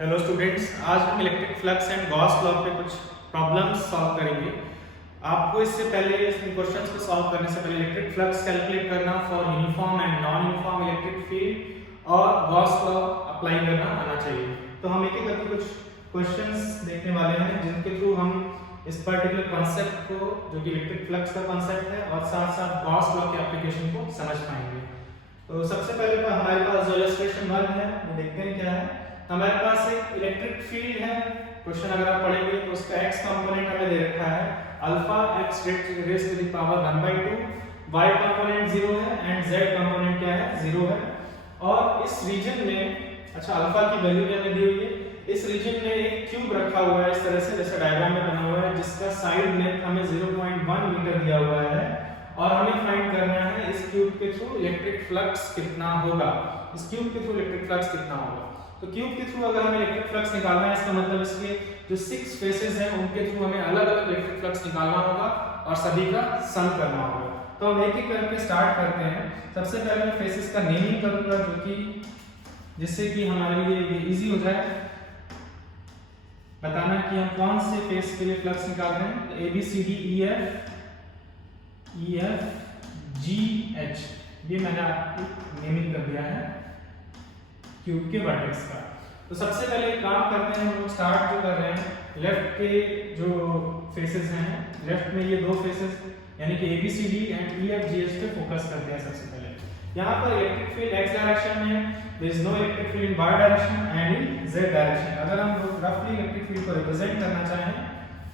Hello students, आज हम electric flux and Gauss law पे कुछ प्रॉब्लम्स सॉल्व करेंगे। आपको इससे पहले इन क्वेश्चंस को सॉल्व करने से पहले इलेक्ट्रिक फ्लक्स कैलकुलेट करना for uniform and non uniform electric field और गॉस लॉ अप्लाई करना आना चाहिए। तो हम एक एक करके कुछ क्वेश्चंस देखने वाले हैं जिनके थ्रू हम इस पर्टिकुलर कॉन्सेप्ट को, जो कि इलेक्ट्रिक फ्लक्स का कॉन्सेप्ट है, और साथ साथ गॉस लॉ के एप्लीकेशन को समझ पाएंगे। तो सबसे पहले हमारे पास जो इलस्ट्रेशन 1 है वो देखते हैं क्या है। हमारे पास एक इलेक्ट्रिक फील्ड है। क्वेश्चन अगर आप पढ़ेंगे तो उसका x कंपोनेंट हमें दे रखा है alpha x raise to the power 1/2, y component 0 है एंड z कंपोनेंट क्या है 0 है। और इस रीजन में अल्फा की वैल्यू हमें दी हुई है। इस रीजन में एक क्यूब रखा हुआ है इस तरह से, जैसे डायग्राम में बना हुआ है, जिसका साइड लेंथ हमें 0.1 मीटर दिया हुआ है और हमें फाइंड करना है इस क्यूब के थ्रू इलेक्ट्रिक फ्लक्स कितना होगा। इस क्यूब के थ्रू इलेक्ट्रिक फ्लक्स कितना होगा। तो क्यूब के थ्रू अगर हमें इलेक्ट्रिक फ्लक्स निकालना है, इसका मतलब इसके जो 6 फेसेस हैं उनके थ्रू हमें अलग-अलग इलेक्ट्रिक फ्लक्स निकालना होगा और सभी का सम करना होगा। तो हम एक एक करके स्टार्ट करते हैं। सबसे पहले मैं फेसेस का नेमिंग करूंगा, जो कि जिससे कि हमारे लिए ये इजी हो जाए बताना कि हम कौन से फेस के लिए फ्लक्स निकाल रहे हैं। तो A B C D E F G H, ये मैंने आपको नेमिंग कर दिया है क्यूब के वर्टेक्स का। तो सबसे पहले एक काम करते हैं, हम लोग स्टार्ट जो कर रहे हैं लेफ्ट के जो फेसेस हैं, लेफ्ट में ये दो फेसेस यानी कि A B C D and E F G H पे फोकस करते हैं। सबसे पहले यहाँ पर इलेक्ट्रिक फील्ड x डायरेक्शन में है, there is no electric field in y direction and in z direction. अगर हम लोग रफली इलेक्ट्रिक फील्ड को रिप्रेजेंट करना चाहें,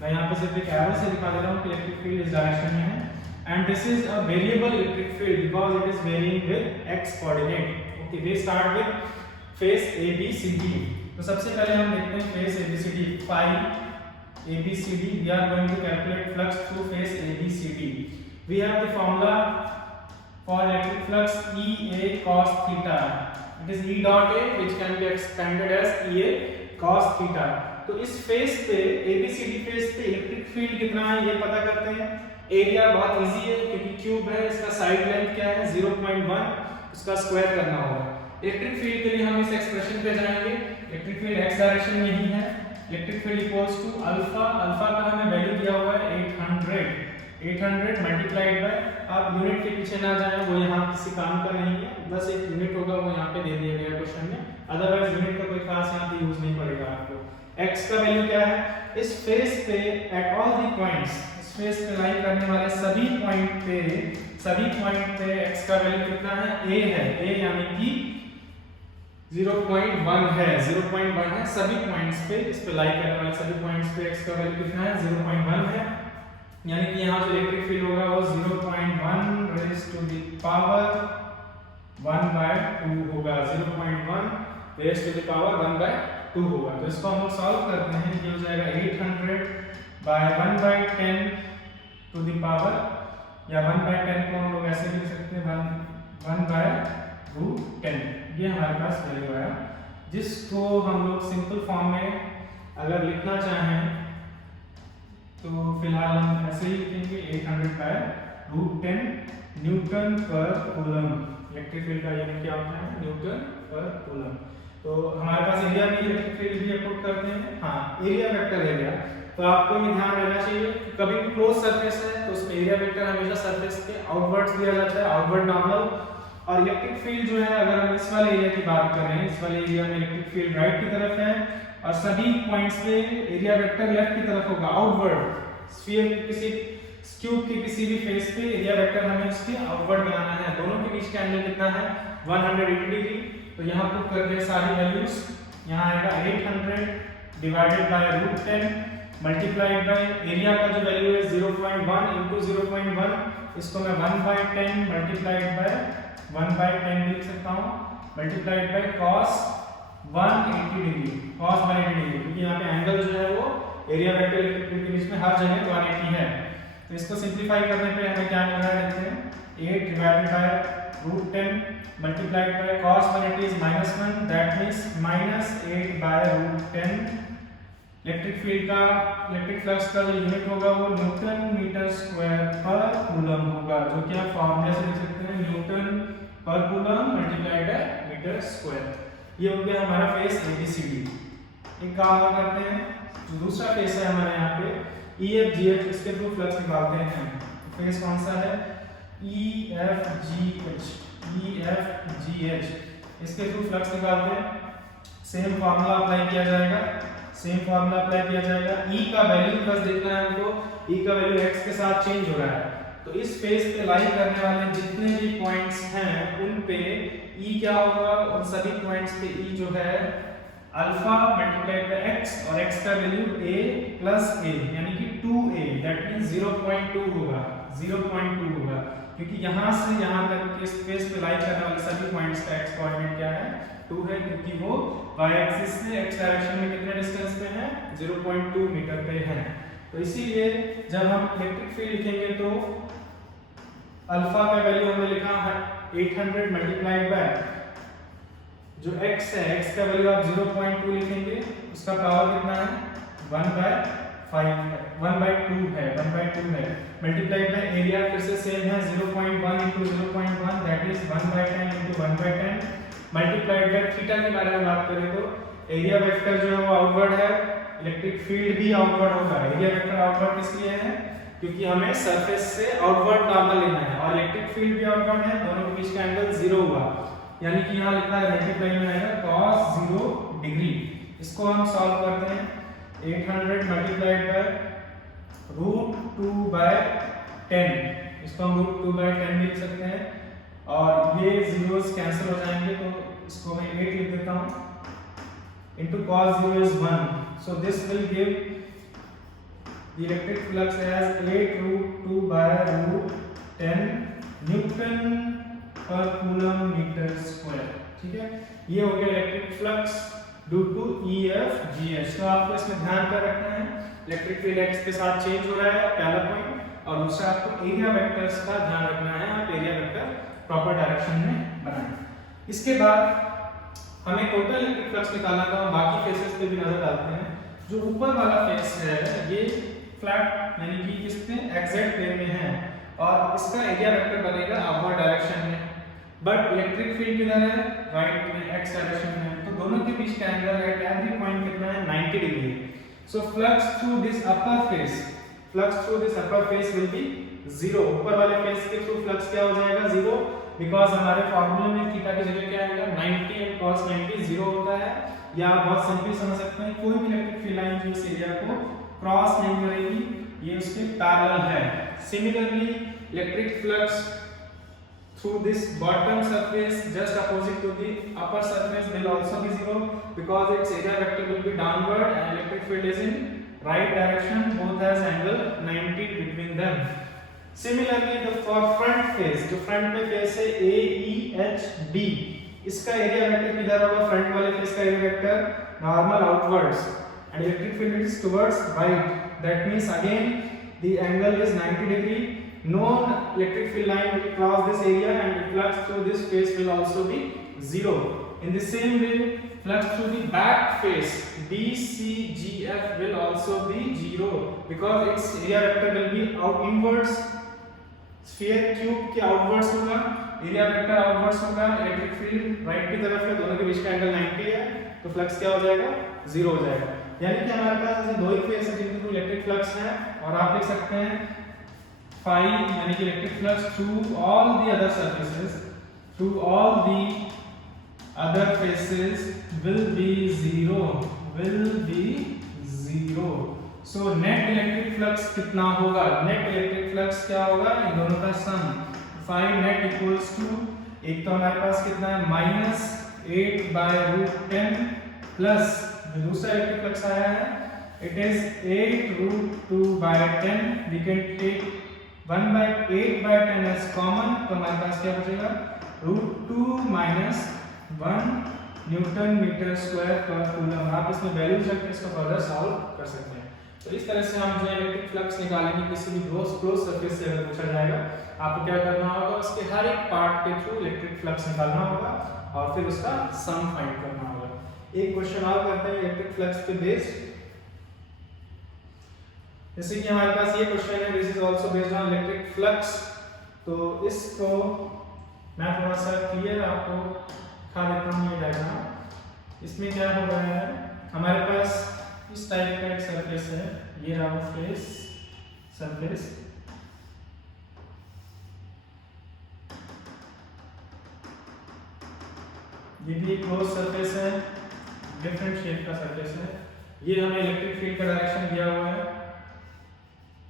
मैं यहाँ पे सिर्फ एक एरो से दिखा दे रहा हूँ कि इलेक्ट्रिक फील्ड इस डायरेक्शन में है and this is a variable electric field because it is varying with x coordinate. Okay, we start with face ABCD. तो सबसे पहले हम देखते हैं face ABCD, phi ABCD. We are going to calculate flux through face ABCD. We have the formula for electric flux EA cos theta. It is E dot A which can be expanded as EA cos theta. तो इस face पे ABCD face पे electric field कितना है ये पता करते हैं। एरिया बहुत इजी है क्योंकि क्यूब है, इसका साइड लेंथ क्या है 0.1, उसका स्क्वायर करना होगा। इलेक्ट्रिक फील्ड के लिए हम इस एक्सप्रेशन पे जाएंगे। इलेक्ट्रिक फील्ड x डायरेक्शन में ही है। Electric field equals to alpha, alpha का हमें वैल्यू दिया हुआ है 800 मल्टीप्लाइड बाय, आप यूनिट के पीछे ना जाएं, वो यहाँ किसी काम का नहीं है, बस एक यूनिट होगा वो यहाँ पे दे दिया गया क्वेश्चन में, अदरवाइज यूनिट का कोई खास यहाँ पे यूज नहीं पड़ेगा आपको। x का वैल्यू क्या है, इस फेस पे at all the points, face पे लाई करने वाले सभी पॉइंट पे x का वैल्यू कितना है a है, a यानी कि 0.1 है, 0.1 है सभी पॉइंट्स पे। इस पे लाई करने वाले सभी पॉइंट्स पे x का वैल्यू कितना है 0.1 है, यानी कि यहाँ जो इलेक्ट्रिक फील्ड होगा वो 0.1 रेज़ टू द पावर 1/2 होगा, 0.1 रेज़ टू द पावर 1/2 होगा। तो इसको हम लोग सॉल्व करते हैं, ये हो जाएगा 800 बाय 1/10 टू द पावर, या 1/10 को हम लोग ऐसे लिख सकते हैं 1/√10। ये हमारे पास वैल्यू आया, जिसको हम लोग सिंपल फॉर्म में अगर लिखना चाहें तो फिलहाल हम ऐसे ही लिखेंगे 800/√10 Newton per coulomb. Electric field का यूनिट क्या होता है, न्यूटन पर कूलम। तो हमारे पास एरिया में इलेक्ट्रिक फील्ड भी पुट करते हैं, हाँ एरिया वेक्टर एरिया। तो आपको ये ध्यान रखना चाहिए कि कभी भी क्लोज सरफेस है तो उसमें एरिया वेक्टर हमेशा सरफेस के आउटवर्ड्स दिया जाता है, आउटवर्ड नॉर्मल। और इलेक्ट्रिक फील्ड जो है, अगर हम इस वाले एरिया की बात करें, इस वाले एरिया में इलेक्ट्रिक फील्ड राइट की तरफ है और सभी पॉइंट्स पे एरिया वेक्टर लेफ्ट की तरफ होगा, आउटवर्ड। स्फीयर के किसी क्यूब के किसी भी फेस पे एरिया वेक्टर हमें उसके आउटवर्ड बनाना है। दोनों के बीच का एंगल कितना है 180 डिग्री। तो यहाँ पुट करते हैं सारी वैल्यूज, यहाँ आएगा 800 divided by √10 multiplied by area का जो वैल्यू है 0.1 इंटू 0.1, इसको मैं 1/10 मल्टीप्लाइड बाय 1/10 लिख सकता हूँ, multiplied by cos 180 degree, cos 180 degree, क्योंकि यहाँ पे एंगल जो है वो एरिया वेक्टर इलेक्ट्रिक फील्ड के बीच में हर जगह 180 है। तो इसको सिंपलीफाई करने पे हमें क्या मिल रहा है, देखते हैं 8 divided by √10 multiplied by cos 180 is -1, that means -8/√10। Electric field का, इलेक्ट्रिक फ्लक्स का जो यूनिट होगा वो Newton metre square per coulomb होगा, जो कि आप फॉर्मूले से लिख सकते हैं newton per coulomb multiplied by metre square. ये हो गया हमारा फेस ABCD। एक काम और करते हैं, जो दूसरा फेस है हमारे यहाँ पे EFGH, इसके थ्रू फ्लक्स निकालते हैं। फेस कौन सा है? EFGH, इसके थ्रू फ्लक्स निकालते हैं। सेम फार्मूला अप्लाई किया जाएगा, E का वैल्यू बस देखना है हमको, E का वैल्यू x के साथ चेंज हो रहा है। तो इस फेस पे लाई करने वाले जितने भी पॉइंट्स हैं उन पे E क्या होगा, उन सभी पॉइंट्स पे E जो है अल्फा मल्टीप्लाइड बाय x, और x का वैल्यू a प्लस a यानी कि 2a, दैट मींस 0.2 होगा, क्योंकि यहां से यहां तक के स्पेस पे लाई करने वाले सभी पॉइंट्स का x कोऑर्डिनेट क्या है, 2 है, क्योंकि वो y एक्सिस से x डायरेक्शन में कितने डिस्टेंस पे है, 0.2 मीटर पे है। तो इसीलिए जब हम इलेक्ट्रिक फील्ड लिखेंगे तो अल्फा का वैल्यू हमने लिखा है 800 मल्टीप्लाइड बाय जो x है, x का वैल्यू आप 0.2 लिखेंगे, उसका पावर कितना है 1/2 है, मल्टीप्लाइड बाय एरिया फिर से सेम है 0.1 into 0.1 that is 1/10 into 1/10, multiplied by theta के बारे में बात करें तो एरिया वेक्टर जो है वो आउटवर्ड है, इलेक्ट्रिक फील्ड भी आउटवर्ड होगा। एरिया वेक्टर आउटवर्ड किस लिए है, क्योंकि हमें सरफेस से आउटवर्ड नॉर्मल लेना है, और इलेक्ट्रिक फील्ड भी आउटवर्ड है, दोनों के बीच का एंगल 0 हुआ, यानी कि यहाँ लिखा है मल्टीप्लाई में आएगा cos 0 डिग्री। इसको हम सॉल्व करते हैं, 800 मल्टीप्लाइड बाय √2/10, इसको हम √2/10 लिख सकते हैं, और ये जीरोस कैंसिल हो जाएंगे, तो इसको मैं 8 लिख देता हूँ, into cos 0 is 1, so this will give the electric flux as 8√2/√10 newton per coulomb metre square. ठीक है, ये हो गया electric flux due to EFGH। तो आपको इसमें ध्यान कर रखना है, इलेक्ट्रिक फील्ड x के साथ चेंज हो रहा है, पहला पॉइंट, और दूसरा आपको एरिया वेक्टर्स का ध्यान रखना है, आप एरिया वेक्टर प्रॉपर डायरेक्शन में बनाएं। इसके बाद हमें टोटल इलेक्ट्रिक फ्लक्स निकालना था, हम बाकी फेसेस पे भी नजर डालते हैं। जो ऊपर वाला फेस है ये फ्लैट यानी कि इसमें एग्जैक्ट प्लेन में है, और इसका एरिया वेक्टर बनेगा अपवर्ड डायरेक्शन में, बट इलेक्ट्रिक फील्ड किधर है, राइट में, x डायरेक्शन में, तो दोनों के बीच का एंगल एट एवरी पॉइंट कितना है, 90 degree. So flux through this upper face will be 0। ऊपर वाले फेस के थ्रू फ्लक्स क्या हो जाएगा, 0, बिकॉज हमारे फार्मूले में थीटा की जगह क्या आएगा, 90 एंड cos 90 0 होता है। या आप बहुत सिंपली समझ सकते हैं, कोई भी इलेक्ट्रिक फील्ड लाइन जो इस एरिया को क्रॉस नहीं करेगी, ये उसके पैरेलल है। Similarly electric flux through this bottom surface just opposite to the upper surface will also be 0, because its area vector will be downward and electric field is in right direction, both has angle 90 between them. Similarly the for front face, जो front में face है AEHD, इसका area vector किधर होगा, front वाले face का area vector normal outwards and electric field is towards right, that means again the angle is 90 degree. No electric field line will cross this area and the flux through this face will also be 0. In the same way, flux through the back face BCGF will also be 0, because its area vector will be out inwards. Sphere tube के outwards होगा, area vector outwards होगा, electric field right की तरफ है, दोनों के बीच का एंगल 90 है, तो फ्लक्स क्या हो जाएगा, 0 हो जाएगा। यानी कि हमारे पास ऐसे दो ही फेस है जिनके थ्रू इलेक्ट्रिक फ्लक्स है, और आप देख सकते हैं phi यानी कि electric flux through all the other surfaces, through all the other faces will be 0। So net electric flux कितना होगा, नेट इलेक्ट्रिक फ्लक्स क्या होगा, इन दोनों का सम, phi net इक्वल्स टू, एक तो हमारे पास कितना है -8/√10 प्लस दूसरा इलेक्ट्रिक फ्लक्स आया है, it is 8√2/10, we can take 1/8/10 as common, तो हमारे पास क्या बचेगा, √2 - 1 newton metre square per coulomb. आप इसमें वैल्यूज रख के इसको फर्दर सॉल्व कर सकते हैं। तो इस तरह से हम जो है इलेक्ट्रिक फ्लक्स निकालेंगे किसी भी क्लोज सरफेस से अगर पूछा जाएगा, आपको क्या करना होगा, उसके हर एक पार्ट के थ्रू इलेक्ट्रिक फ्लक्स निकालना होगा और फिर उसका सम फाइंड करना होगा। एक क्वेश्चन और करते हैं इलेक्ट्रिक फ्लक्स पे बेस्ड, जैसे कि हमारे पास ये क्वेश्चन है, this is also based on electric flux. तो इसको मैं थोड़ा सा क्लियर आपको दिखा देता हूँ, ये डायग्राम। इसमें क्या हो रहा है, हमारे पास इस टाइप का एक सरफेस है, ये रहा वो फेस सरफेस। ये भी एक क्लोज सरफेस है, डिफरेंट शेप का सरफेस है। ये हमें इलेक्ट्रिक फील्ड का डायरेक्शन दिया हुआ है,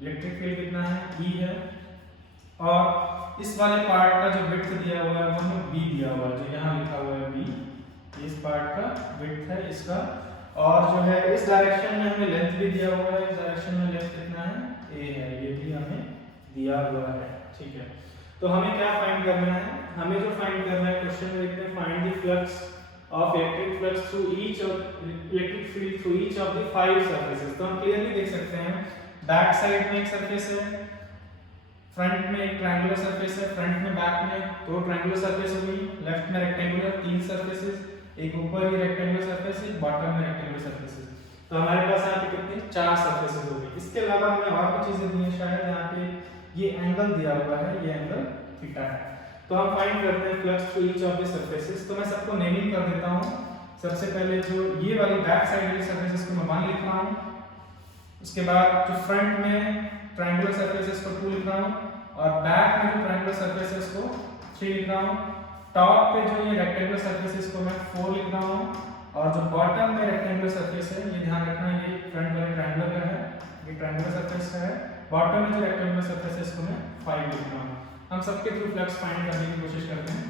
इलेक्ट्रिक फील्ड कितना है, E है। और इस वाले पार्ट का जो विड्थ दिया हुआ है वो हमें B दिया हुआ है, जो यहाँ लिखा हुआ है B, इस पार्ट का विड्थ है इसका। और जो है इस डायरेक्शन में हमें लेंथ भी दिया हुआ है, इस डायरेक्शन में लेंथ कितना है, A है, ये भी हमें दिया हुआ है, ठीक है। तो हमें क्या फाइंड करना है, हमें जो फाइंड करना है क्वेश्चन में देखते हैं, find the flux of electric flux through each of electric field through each of the 5 surfaces. तो हम क्लियरली देख सकते हैं बैक साइड में एक सरफेस है, फ्रंट में एक ट्रायंगुलर सरफेस है, फ्रंट में बैक में 2 ट्रायंगुलर सरफेस होगी, लेफ्ट में रेक्टेंगुलर 3 सरफेसेस, एक ऊपर ही रेक्टेंगुलर सरफेस, एक बॉटम में रेक्टेंगुलर सरफेसेस। तो हमारे पास यहाँ पे कितनी 4 सरफेसेस होगी। इसके अलावा हमें और भी चीजें दी हैं, शायद यहाँ पे ये एंगल दिया हुआ है, ये एंगल थीटा है। तो हम फाइंड करते हैं flux through each of the surfaces. तो मैं सबको नेमिंग कर देता हूँ। सबसे पहले जो ये वाली बैक साइड वाली सरफेसेस को मैं 1 लिख रहा हूँ, उसके बाद जो फ्रंट में ट्रायंगुलर सरफेसेस को 2 लिख रहा हूँ, और बैक में जो ट्रायंगुलर सरफेसेस को 3 लिख रहा हूँ। टॉप पे जो ये रेक्टेंगुलर सरफेसेस को मैं 4 लिख रहा हूँ, और जो बॉटम में रेक्टेंगुलर सरफेस है, ये ध्यान रखना ये फ्रंट वाले ट्रायंगल का है, ये ट्रायंगुलर सरफेस का है, बॉटम में जो रेक्टेंगुलर सरफेसेस को मैं 5 लिख रहा हूँ। हम सबके थ्रू फ्लक्स फाइंड करने की कोशिश करते हैं।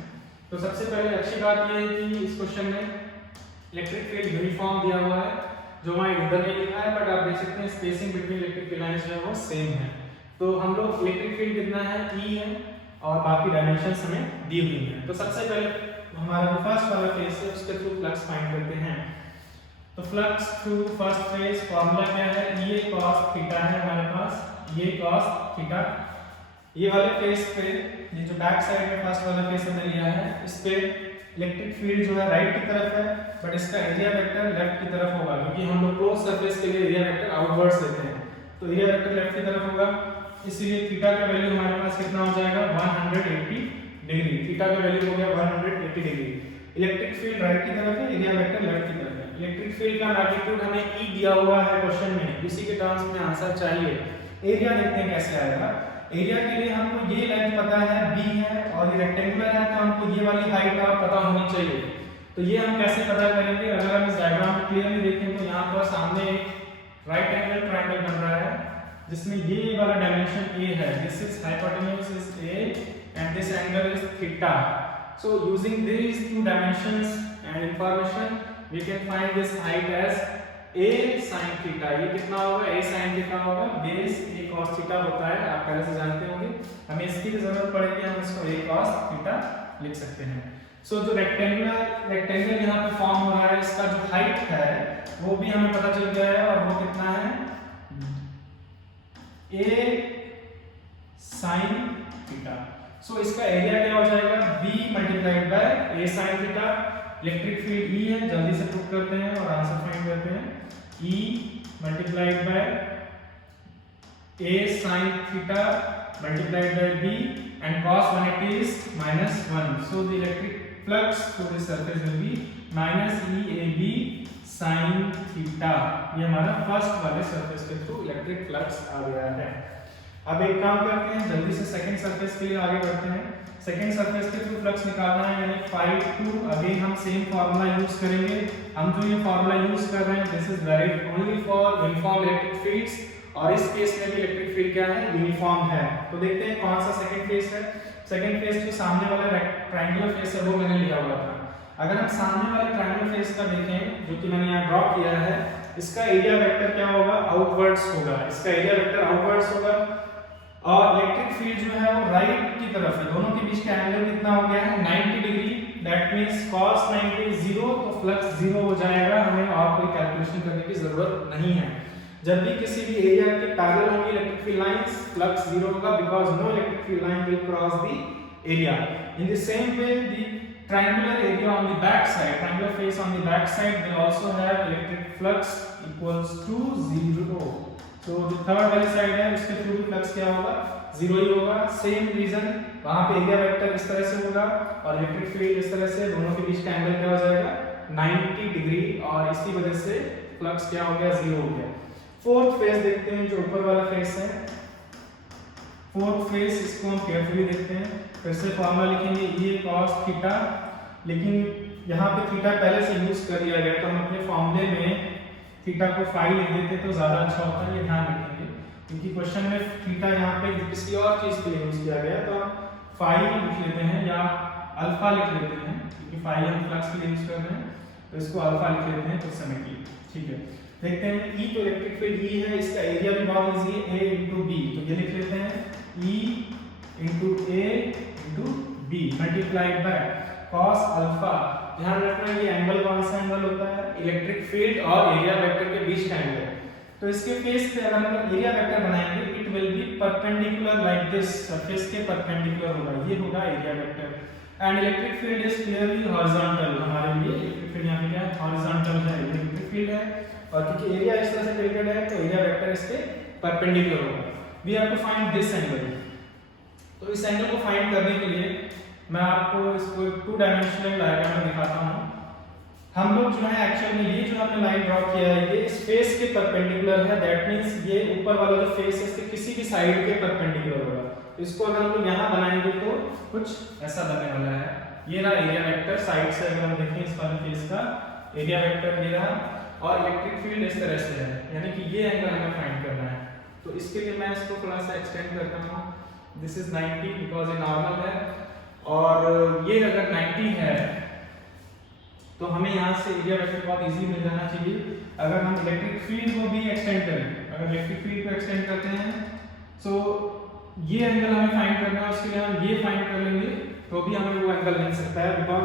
तो सबसे पहले अच्छी बात यह है कि इस क्वेश्चन में इलेक्ट्रिक फील्ड यूनिफॉर्म दिया हुआ है, जो वहाँ इधर नहीं लिखा है, बट आप देख सकते हैं spacing between electric field lines जो है वो सेम है। तो हम लोग इलेक्ट्रिक फील्ड कितना है, E है, और बाकी डायमेंशंस हमें दी हुई हैं। तो सबसे पहले हमारा जो फर्स्ट वाला फेस है उसके थ्रू फ्लक्स फाइंड करते हैं। तो flux through first face formula क्या है, ये cos थीटा है हमारे पास, ये cos थीटा। ये वाले फेस पे, ये जो बैक साइड में फर्स्ट वाला फेस हमने लिया है, इस पे इलेक्ट्रिक फील्ड जो है राइट की तरफ है, बट इसका एरिया वेक्टर लेफ्ट की तरफ होगा, क्योंकि हम लोग क्लोज सरफेस के लिए एरिया वेक्टर आउटवर्ड्स लेते हैं। तो एरिया वेक्टर लेफ्ट की तरफ होगा, इसलिए थीटा का वैल्यू हमारे पास कितना हो जाएगा, 180 डिग्री। थीटा का वैल्यू हो गया 180 डिग्री। इलेक्ट्रिक फील्ड राइट की तरफ है, एरिया वेक्टर लेफ्ट की तरफ है। इलेक्ट्रिक फील्ड का मैग्नीट्यूड हमें E दिया हुआ है क्वेश्चन में, इसी के टर्म्स में आंसर चाहिए। एरिया देखते हैं कैसे आएगा। एरिया के लिए हमको ये लेंथ पता है, B है, और ये रेक्टेंगुलर है, तो हमको ये वाली हाइट का पता होनी चाहिए। तो ये हम कैसे पता करेंगे, अगर हम इस डायग्राम में क्लियरली देखें तो यहाँ पर सामने एक राइट एंगल ट्रायंगल बन रहा है, जिसमें ये वाला डायमेंशन A है, this is hypotenuse is A and this angle is theta. So using these two dimensions and information we can find this height as A sin theta. ये कितना होगा, A sin theta होगा, base A cos theta होता है, आप पहले से जानते होंगे। हमें इसकी जरूरत पड़ेगी, हम इसको A cos theta लिख सकते हैं। सो जो रेक्टेंगल यहाँ पे फॉर्म हो रहा है, इसका जो हाइट है वो भी हमें पता चल गया है, और वो कितना है, A sin theta। सो इसका एरिया क्या हो जाएगा, B multiplied by A sin theta. Electric field E है, जल्दी से प्रूव करते हैं और आंसर फाइंड करते हैं। E multiplied by A sin theta multiplied by B, and cos 180 is -1. So the electric flux through this surface will be -EAB sin theta। ये हमारा फर्स्ट वाले सरफेस के थ्रू इलेक्ट्रिक फ्लक्स आ गया है। अब एक काम करते हैं, जल्दी से सेकंड सरफेस के लिए आगे बढ़ते हैं। सेकंड सरफेस के थ्रू फ्लक्स निकालना है, यानी 5 2। अगेन हम सेम फार्मूला यूज करेंगे। हम जो ये फार्मूला यूज कर रहे हैं, this is valid only for uniform electric fields, और इस केस में भी इलेक्ट्रिक फील्ड क्या है, यूनिफॉर्म है। तो देखते हैं कौन सा सेकंड फेस है। सेकंड फेस जो सामने वाला ट्रायंगुलर फेस है वो मैंने लिया हुआ था। अगर हम सामने वाले ट्रायंगुलर फेस का देखें, जो कि मैंने यहाँ ड्रॉ किया है, इसका एरिया वेक्टर क्या होगा, आउटवर्ड्स होगा। इसका एरिया वेक्टर आउटवर्ड्स होगा, और इलेक्ट्रिक फील्ड जो है वो राइट की तरफ है। दोनों के बीच का एंगल कितना हो गया है, 90 डिग्री। दैट मींस cos 90 0, तो फ्लक्स 0 हो जाएगा। हमें और कोई कैलकुलेशन करने की जरूरत नहीं है। जब भी किसी भी एरिया के पैरेलल होंगी इलेक्ट्रिक फील्ड लाइंस, फ्लक्स 0 होगा, because no electric field line will cross the area. In the same way the triangular area on the back side, triangular face on the back side will also have electric flux equals to 0. तो जो third वाली side है उसके through भी flux क्या होगा, 0 ही होगा। Same reason, वहां पे एरिया वेक्टर इस तरह से होगा और इलेक्ट्रिक फील्ड इस तरह से, दोनों के बीच का एंगल क्या हो जाएगा, 90 डिग्री और इसी वजह से फ्लक्स क्या हो गया, जीरो हो गया। फोर्थ फेज देखते हैं, जो ऊपर वाला फेज है, फोर्थ फेज, इसको हम केयरफुली देखते हैं। फिर से फॉर्मूला लिखेंगे ये cos थीटा, लेकिन यहाँ पे थीटा पहले से यूज कर लिया गया तो हम अपने फॉर्मूले में थीटा को फाई लिख देते तो ज्यादा अच्छा होता है, ये ध्यान रखेंगे क्योंकि क्वेश्चन में थीटा यहाँ पे किसी और चीज के लिए यूज किया गया, तो हम फाई लिख लेते हैं या अल्फा लिख लेते हैं, क्योंकि फाई हम फ्लक्स के लिए यूज कर रहे हैं तो इसको अल्फा लिख लेते हैं कुछ समय के लिए। ठीक है, देखते हैं ई, तो इलेक्ट्रिक फील्ड ई है, इसका एरिया भी बहुत इजी है, ए इंटू बी, तो ये लिख लेते हैं E into A into B multiplied by cos alpha. ध्यान रखना ये एंगल कौन सा एंगल होता है, इलेक्ट्रिक फील्ड और एरिया वेक्टर के बीच का एंगल। तो इसके फेस पे अगर हम एरिया वेक्टर बनाएंगे, it will B perpendicular like this, surface के परपेंडिकुलर होगा, ये होगा area vector. And electric field is clearly horizontal, हमारे लिए इलेक्ट्रिक फील्ड यहाँ पे क्या है, हॉरिजॉन्टल है, इलेक्ट्रिक फील्ड है, और क्योंकि एरिया इस तरह से टिल्टेड है तो एरिया वेक्टर इसके परपेंडिकुलर होगा। We have to find this angle. तो इस एंगल को फाइंड करने के लिए मैं आपको इसको एक 2 डायमेंशनल डायग्राम में दिखाता हूँ। हम लोग जो है एक्चुअल में ये जो हमने लाइन ड्रॉ किया है ये इस फेस के परपेंडिकुलर है, दैट मींस ये ऊपर वाला जो फेस है इसके किसी भी साइड के परपेंडिकुलर होगा। इसको अगर हम लोग यहाँ बनाएंगे तो कुछ ऐसा बनने वाला है, ये रहा एरिया वेक्टर, साइड से अगर हम देखें इस वाले फेस का एरिया वेक्टर ये रहा, और इलेक्ट्रिक फील्ड इस तरह से है, यानी कि ये एंगल हमें फाइंड करना है। तो इसके लिए मैं इसको थोड़ा सा एक्सटेंड करता हूँ, दिस इज 90 बिकॉज ये नॉर्मल है, और ये अगर 90 है तो हमें यहाँ से एरिया वेक्टर बहुत इजी मिल जाना चाहिए। अगर हम इलेक्ट्रिक फील्ड को भी एक्सटेंड करें, अगर इलेक्ट्रिक फील्ड को एक्सटेंड करते हैं तो ये एंगल हमें फाइंड करना है, उसके लिए हम ये फाइंड कर लेंगे तो भी हमें वो एंगल मिल सकता है, because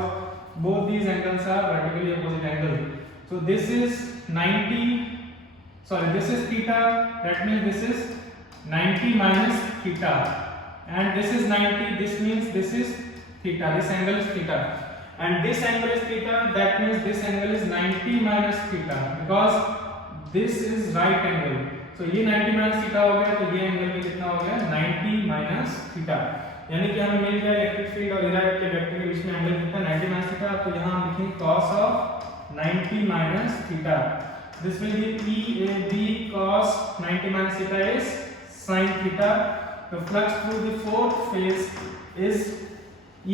both these angles are vertically opposite angle. So this is 90, sorry this is theta, that means this is 90 minus theta, and this is 90, this means this is theta, this angle is theta, and this angle is theta, that means this angle is 90 minus theta, because this is right angle, so ये 90 minus theta हो गया, तो ये angle भी कितना हो गया, 90 minus theta, यानी कि हमें मिल गया इलेक्ट्रिक फील्ड और एरिया के वेक्टर के बीच में एंगल कितना, 90 minus theta। तो यहाँ हम लिखेंगे cos of 90 minus theta, this will be EAB cos 90 minus theta is sin theta। The flux through the fourth phase is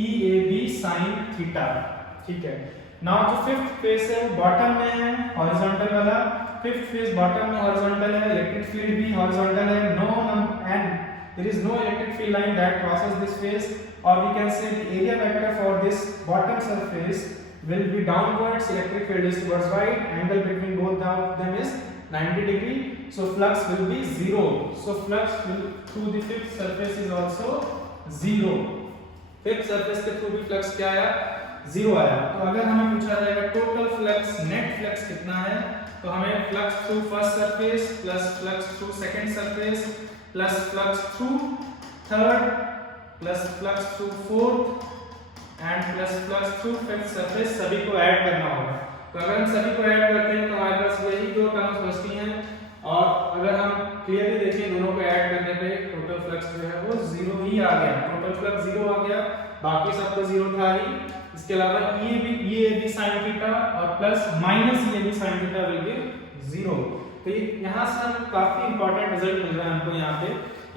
EAB sin theta। ठीक है, now जो fifth phase है बॉटम में है, horizontal वाला, fifth phase बॉटम में horizontal है, electric field भी horizontal है, and there is no electric field line that crosses this phase, or we can say the area vector for this bottom surface will be downwards, electric field is towards right, angle between both of them is 90 degree, so flux will be zero, so flux will through the fifth surface is also zero, fifth surface के through भी flux क्या आया, zero आया। तो अगर हमें पूछा जाएगा total flux, net flux कितना है, तो हमें flux through first surface plus flux through second surface plus flux through third plus flux through fourth and plus flux through fifth surface सभी को ऐड करना होगा। तो अगर हम सभी को ऐड करते हैं तो हमारे पास यही दो टर्म्स बचती हैं, और अगर हम क्लियरली देखें दोनों को ऐड करने पे टोटल फ्लक्स जो है वो जीरो ही आ गया, टोटल फ्लक्स जीरो आ गया, बाकी सब तो जीरो था ही। इसके अलावा ये भी sin थीटा और प्लस माइनस ये भी sin theta will be zero. तो यहाँ से हम काफी इंपॉर्टेंट रिजल्ट मिल रहा है हमको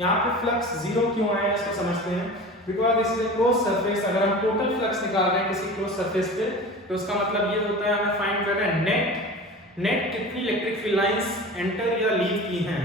यहाँ पे फ्लक्स जीरो क्यों आया इसको समझते हैं, because this is a close surface. अगर हम टोटल फ्लक्स निकाल रहे हैं किसी क्लोज सरफेस पे तो उसका मतलब ये होता है हमें फाइंड कर रहे हैं नेट कितनी इलेक्ट्रिक फील्ड लाइंस एंटर या लीव की हैं।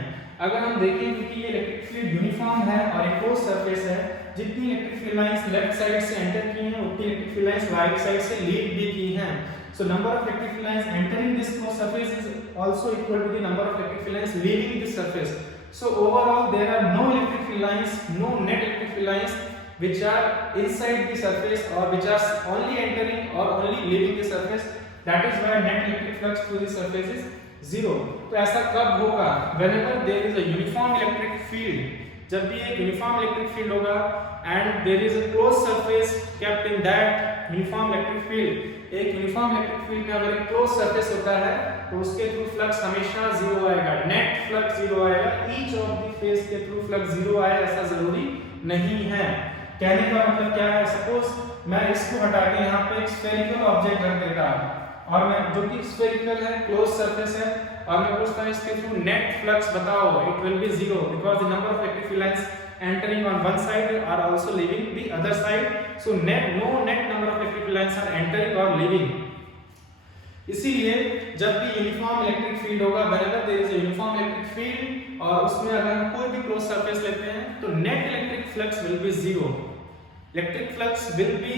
अगर हम देखें क्योंकि ये इलेक्ट्रिक फील्ड यूनिफॉर्म है और एक क्लोज सरफेस है, जितनी electric field lines left side से एंटर की हैं उतनी electric field lines right side से लीव भी की हैं। So number of electric field lines entering this closed surface is also equal to the number of electric field lines leaving this surface. So overall there are no electric field lines, no net electric field lines which are inside the surface or which are only entering or only leaving the surface. That is why net electric flux through the surface is zero. तो ऐसा कब होगा? Whenever there is a uniform electric field, जब भी एक uniform electric field होगा and there is a close surface kept in that uniform electric field, एक uniform electric field में अगर एक क्लोज सरफेस होता है तो उसके थ्रू फ्लक्स हमेशा जीरो आएगा, नेट फ्लक्स जीरो आएगा। ईच ऑफ द फेस के थ्रू फ्लक्स जीरो आए ऐसा जरूरी नहीं है। कहने का मतलब क्या है, सपोज मैं इसको हटा के यहाँ पे एक स्फेरिकल ऑब्जेक्ट रख देता और मैं जो कि स्फेरिकल है, क्लोज सरफेस है, और मैं पूछता हूं इसके थ्रू नेट फ्लक्स बताओ, it will be 0 because the number of active field lines entering on one side are also leaving the other side, so no net number of active field lines are entering or leaving. इसीलिए जब भी uniform electric field होगा, whenever there is a uniform electric field, और उसमें अगर हम कोई भी क्लोज सरफेस लेते हैं तो net electric flux will be 0. Electric flux will be